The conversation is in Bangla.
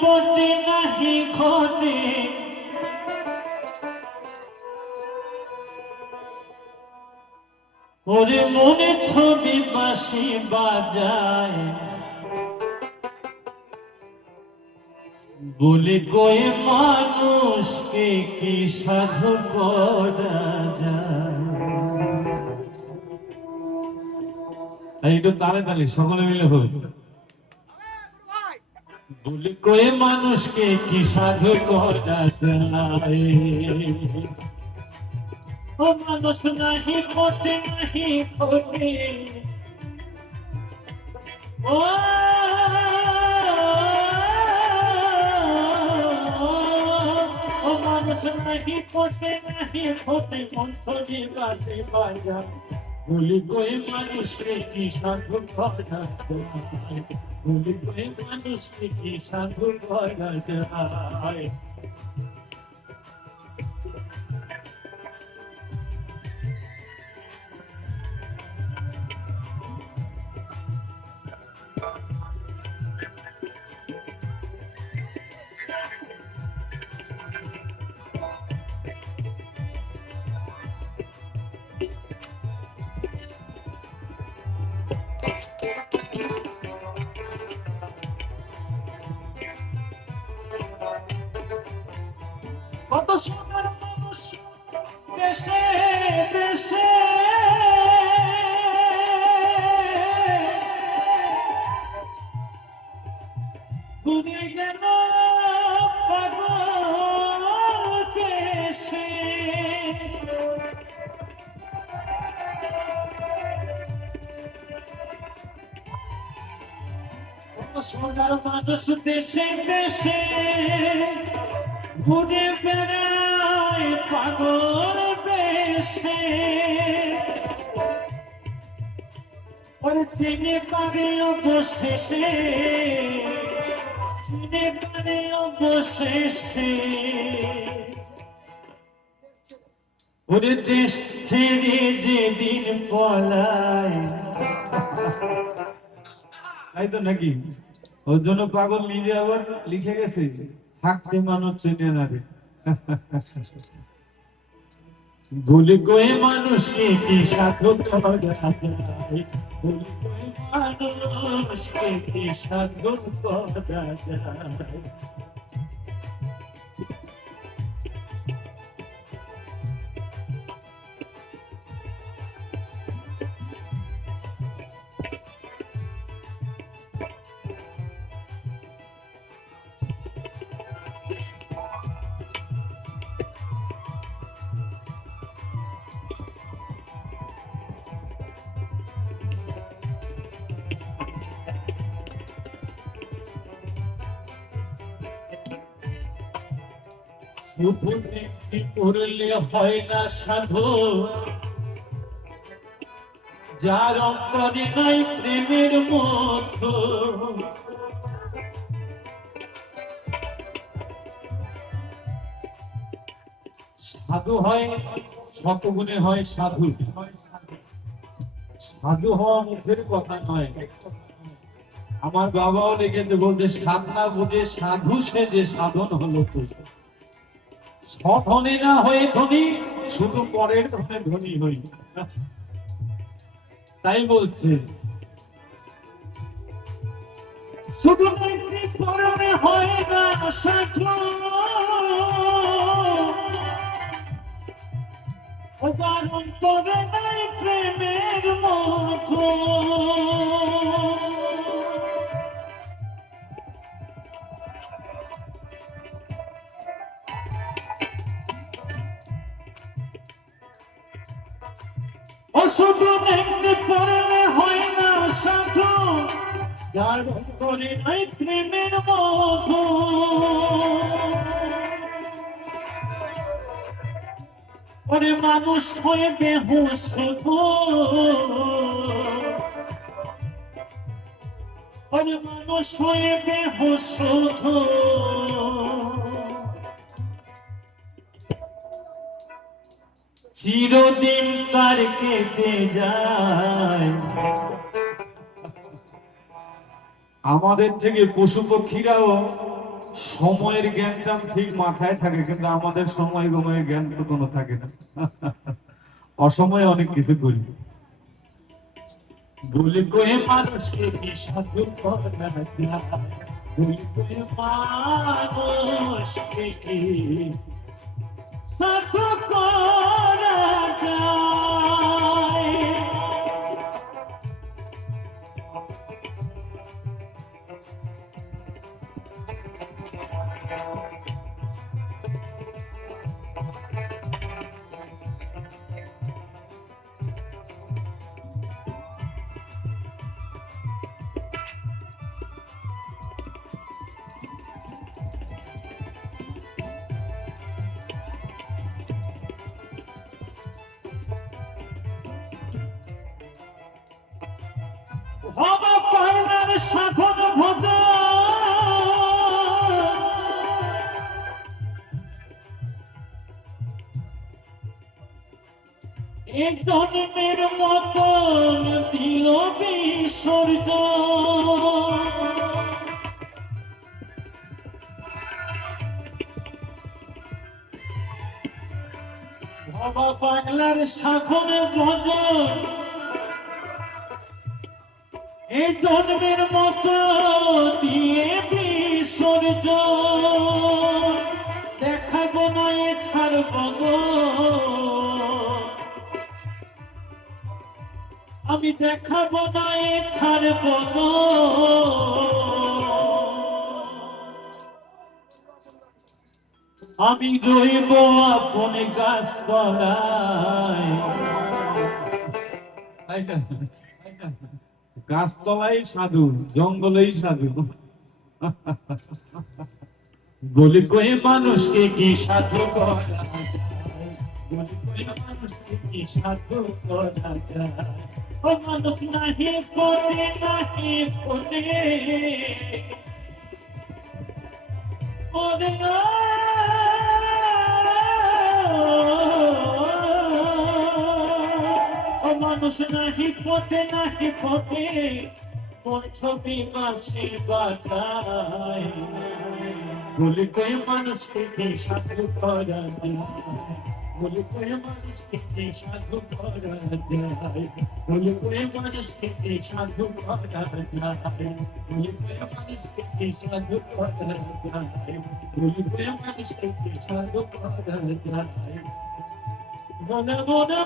পটে নাহি ঘটে ওরে মনে ছবি বাঁশি বাজায় বলে কই মানুষকে কি সাধু করা যায়। একটু তালে তালে সকলে মিলে হোক। বলে কই মানুষকে কি সাধু করা যায়। ও মানুষ নাহি ফোটে নাহি ফোটে ও মানুষ নাহি ফোটে নাহি ফোটে মন্থরি বাসে বাজা বলি কই মানুষকে কি সাধু করা যায়। বলি কই মানুষকে কি সাধু করা যায়। কত সুন্দর মানুষ দেশে দেশে ঘুরে গেল পাগল দেশে। কত সুন্দর মানুষ দেশে দেশে ঘুরে বেড়ায় পাগল বেশে ওরে চিনে পারে অবশেষে চিনে পারে অবশেষে ওরে দেশ ছেড়ে যেদিন পলায়। তাই তো নাকি ওর জন্য পাগল নিজে আবার লিখে গেছে থাকতে মানুষ চেনে না রে। বলি কই মানুষকে কি সাধু করা যায়। বলি কই মানুষকে কি সাধু করা যায়। করলে হয় না সাধু যার অন্তরে নাই প্রেমের মধু। সাধু হয় শতগুণে হয় সাধু। সাধু হওয়া মুখের কথা নয়। আমার বাবাও লিখেছে বলতে সাধনা বুঝে সাধু সে যে সাধন হলো তো ধনী না হয়ে ধনী শুধু পরের ধনে ধনী হই। তাই বলছে শুধু পরনে হয় না সাধু যার অন্তরে নাই প্রেমের মধু। শুধু দেখতে পড়লে হয় না সাধু যার অন্তরে নাই প্রেমের মধু। ওরে মানুষ হয়ে বেহুশ শুধু ওরে মানুষ হয়ে বেহুশ শুধু চিরদিন তার কেটে যায়। আমাদের থেকে পশু পক্ষীরাও সময়ের জ্ঞানটা ঠিক মাথায় থাকে, কিন্তু আমাদের সময় গময়ের জ্ঞান তো কোনো থাকে না। অসময়ে অনেক কিছু করি। ভুল করে মানুষকে কি সাধু করা যায়, ভুল করে মানুষকে কি সাধু করা যায়। বাবা পাগলার সাধন ভজন, এক জন্মের মতন দিল বিসর্জন। বাবা পাগলার সাধন ভজন, এই জন্মের মতো দিয়ে বিসর্জন। দেখাবো না এ ছাড়ব গো, আমি দেখাবো না এ ছাড়ব গো। আমি রইব আপন গাছতলায়, গাছতলাই সাধু, জঙ্গলেই সাধু। বলি কয়ে মানুষকে কি সাধু করা যায়, বলি কয়ে মানুষকে কি সাধু করা যায়। ও মানুষ নাহি ফোটে, নাহি ফোটে, ওরে ও মানুষ নাহি ফোটে, নাহি ফোটে, কোন ছবি মাসি বাটায়। বলি কয়ে মানুষকে কি সাধু করা যায়, বলি কয়ে মানুষকে কি সাধু করা যায়, বলি কয়ে মানুষকে কি সাধু করা যায়, বলি কয়ে মানুষকে কি সাধু করা যায়, বলি কয়ে মানুষকে কি সাধু করা যায়। মনে মনে